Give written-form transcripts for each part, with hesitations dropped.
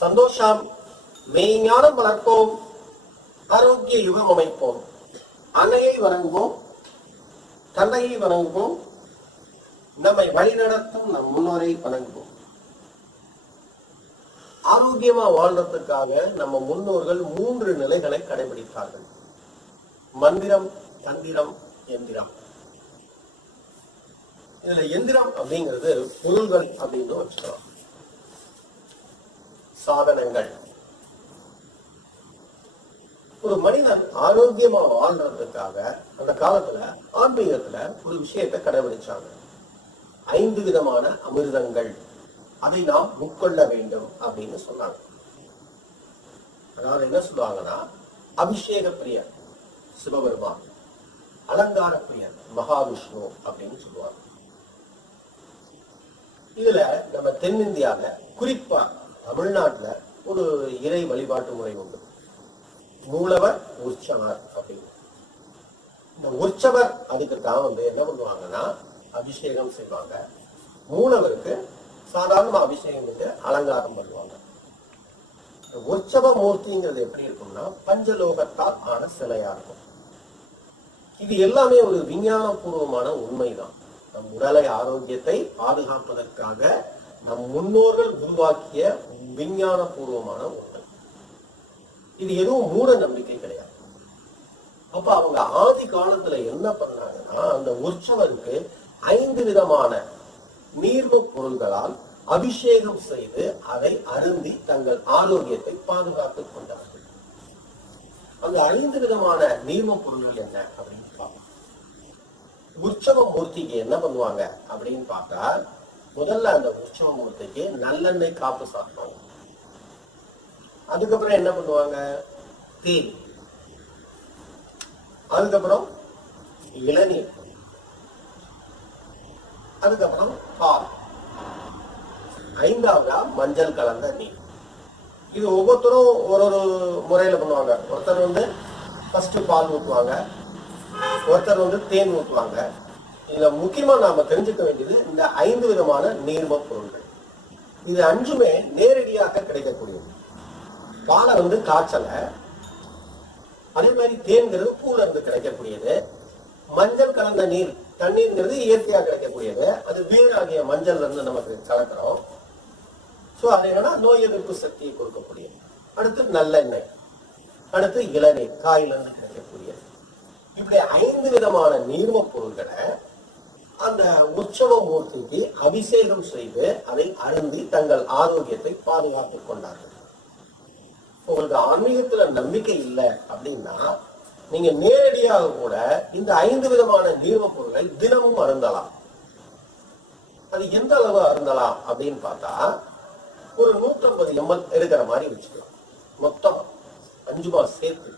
சந்தோஷம் மெய்ஞானம் வளர்ப்போம், ஆரோக்கிய யுகம் அமைப்போம். அன்னையை வணங்குவோம், தந்தையை வணங்குவோம், நம்மை வழிநடத்தும் நம் முன்னோரை வணங்குவோம். ஆரோக்கியமா வாழ்றதுக்காக நம்ம முன்னோர்கள் 3 நிலைகளை கடைபிடித்தார்கள்: மந்திரம், தந்திரம், எந்திரம். இதுல எந்திரம் அப்படிங்கிறது பொருள்கள் அப்படின்னு வச்சுக்கலாம், சாதனங்கள். ஒரு மனிதன் ஆரோக்கியமா வாழ்றதுக்காக அந்த காலத்துல ஆன்மீகத்துல ஒரு விஷயத்தை கடைபிடிச்சாங்க. 5 விதமான அமிர்தங்கள், அதை நாம் உட்கொள்ள வேண்டும் அப்படின்னு சொன்னாங்க. அதாவது என்ன சொல்லுவாங்கன்னா, அபிஷேக பிரியர் சிவபெருமான், அலங்கார பிரியர் மகாவிஷ்ணு அப்படின்னு சொல்லுவாங்க. இதுல நம்ம தென்னிந்தியால, குறிப்பா தமிழ்நாட்டுல ஒரு இறை வழிபாட்டு முறை உண்டு, மூலவர் உற்சவர் அப்படின்னு. இந்த உற்சவர் அதுக்கு தான் என்ன பண்ணுவாங்கன்னா, அபிஷேகம் செய்வாங்க. மூலவருக்கு சாதாரண அபிஷேகம் வந்து அலங்காரம் பண்ணுவாங்க. உற்சவ மூர்த்திங்கிறது எப்படி இருக்கும்னா, பஞ்சலோகத்தால் ஆன சிலையா இருக்கும். இது எல்லாமே ஒரு விஞ்ஞான பூர்வமான உண்மைதான். நம் உடலை ஆரோக்கியத்தை பாதுகாப்பதற்காக நம் முன்னோர்கள் உருவாக்கிய விஞ்ஞான பூர்வமான உண்மை. இது எதுவும் மூட நம்பிக்கை கிடையாது. அப்ப அவங்க ஆதி காலத்துல என்ன பண்ணாங்கன்னா, அந்த உற்சவருக்கு 5 விதமான நீர்ம பொருள்களால் அபிஷேகம் செய்து அதை அருந்தி தங்கள் ஆரோக்கியத்தை பாதுகாத்துக் கொண்டார்கள். அந்த 5 விதமான நீர்ம பொருள்கள் என்ன அப்படின்னு பார்ப்போம். உற்சவ மூர்த்திக்கு என்ன பண்ணுவாங்க அப்படின்னு பார்த்தா, முதல்ல அந்த உற்சவ மூர்த்திக்கு நல்லெண்ணெய் காப்பு சாப்பிடுவாங்க. அதுக்கப்புறம் என்ன பண்ணுவாங்க, தேன். அதுக்கப்புறம் இளநீர். அதுக்கப்புறம் பால். 5ஆவதா மஞ்சள் கலந்த நீர். இது ஒவ்வொருத்தரும் ஒரு முறையில பண்ணுவாங்க. ஒருத்தர் வந்து ஃபர்ஸ்ட் பால் ஊற்றுவாங்க, ஒருத்தர் வந்து தேன் ஊற்றுவாங்க. இதுல முக்கியமா நாம தெரிஞ்சுக்க வேண்டியது இந்த 5 விதமான நீர்ம பொருள்கள். இது 5மே நேரடியாக கிடைக்கக்கூடியது. பாலை வந்து காய்ச்சல, அதே மாதிரி தேன்கிறது பூல இருந்து கிடைக்கக்கூடியது. மஞ்சள் கலந்த நீர், தண்ணீர்ங்கிறது இயற்கையாக கிடைக்கக்கூடியது. அது வீணாகிய மஞ்சள்ல இருந்து நமக்கு கலக்கிறோம். சோ அது என்னன்னா, நோய் எதிர்ப்பு சக்தியை கொடுக்கக்கூடியது. அடுத்து நல்லெண்ணெய், அடுத்து இளநீர், காயிலிருந்து கிடைக்கக்கூடியது. இப்படி 5 விதமான நீர்ம பொருள்களை அந்த உற்சவ மூர்த்திக்கு அபிஷேகம் செய்து அதை அருந்தி தங்கள் ஆரோக்கியத்தை பாதுகாத்துக் கொண்டார்கள். உங்களுக்கு ஆன்மீகத்துல நம்பிக்கை இல்லை அப்படின்னா, நீங்க நேரடியாக கூட இந்த 5 விதமான நீர்ம பொருட்களை தினமும் அருந்தலாம். அது எந்த அளவு அருந்தலாம் அப்படின்னு பார்த்தா, ஒரு 150 ml எடுக்கிற மாதிரி வச்சுக்கலாம். மொத்தம் 5 மாசம் சேர்த்து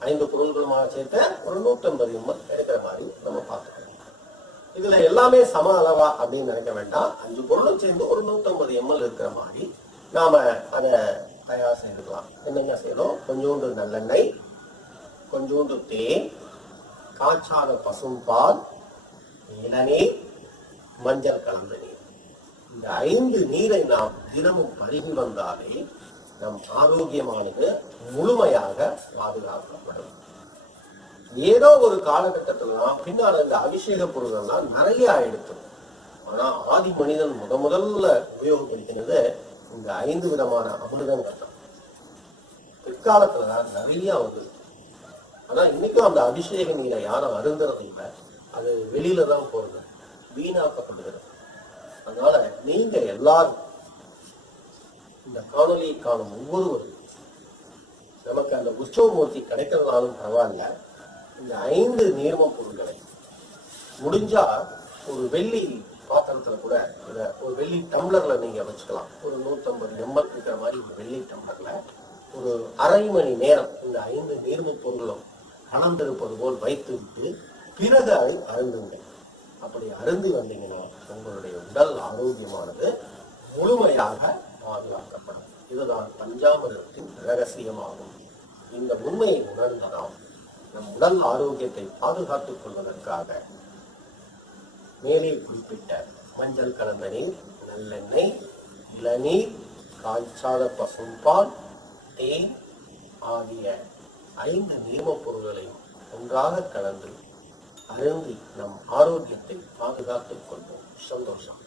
5 பொருள்களுமாக சேர்த்து ஒரு 150 ml எடுக்கிற மாதிரி நம்ம பார்த்துக்கலாம். இதுல எல்லாமே சம அளவா அப்படின்னு நினைக்க வேண்டாம். 5 பொருளும் சேர்ந்து ஒரு 150 ml இருக்கிற மாதிரி நாம அதை தயார் செய்துக்கலாம். என்னென்ன செய்யணும், கொஞ்சோண்டு நல்லெண்ணெய், கொஞ்சோண்டு தேன், காய்ச்சாத பசும்பால், இளநீர், மஞ்சள் கலந்த நீர். இந்த 5 நீரை நாம் தினமும் பருகி வந்தாலே நம் ஆரோக்கியமானது முழுமையாக பாதுகாக்கப்படும். ஏதோ ஒரு காலகட்டத்திலாம் பின்னால் இந்த அபிஷேக பொருள்கள்லாம் நிறைய ஆயிடுச்சு. ஆனா ஆதி மனிதன் முதல்ல உபயோகப்படுத்தினது இந்த 5 விதமான அமிர்தங்கள் தான். பிற்காலத்துல நிறைய வந்தது. ஆனா இன்னைக்கும் அந்த அபிஷேக நீரை யாரும் அருந்துறது இல்லை. அது வெளியில தான் போறது, வீணாக்கப்படுகிறது. அதனால நீங்க எல்லாரும் இந்த காணொலியை காணும் ஒவ்வொருவரும், நமக்கு அந்த உற்சவ மூர்த்தி கிடைக்கிறதுனாலும் பரவாயில்ல, இந்த 5 நீர்ம பொருள்களை முடிஞ்சா ஒரு வெள்ளி பாத்திரத்துல கூட, ஒரு வெள்ளி டம்ளர்ல நீங்க வச்சுக்கலாம். ஒரு 150 ml இருக்கிற மாதிரி ஒரு வெள்ளி டம்ளர்ல ஒரு அரை மணி நேரம் இந்த 5 நீர்ம பொருளும் கலந்திருப்பது போல் வைத்துவிட்டு பிறகு அதை அருந்துங்கள். அப்படி அருந்தி வந்தீங்கன்னா உங்களுடைய உடல் ஆரோக்கியமானது முழுமையாக பாதுகாக்கப்படும். இதுதான் பஞ்சாமிர்தத்தின் ரகசியமாகும். இந்த உண்மையை உணர்ந்ததால் நம் உடல் ஆரோக்கியத்தை பாதுகாத்துக் கொள்வதற்காக மேலே குறிப்பிட்ட மஞ்சள் கலந்த நீர், நல்லெண்ணெய், இளநீர், காய்ச்சாத பசும்பால், தேன் ஆகிய 5 நீர்மப் பொருள்களையும் ஒன்றாக கலந்து அருந்தி நம் ஆரோக்கியத்தை பாதுகாத்துக் கொள்வோம். சந்தோஷம்.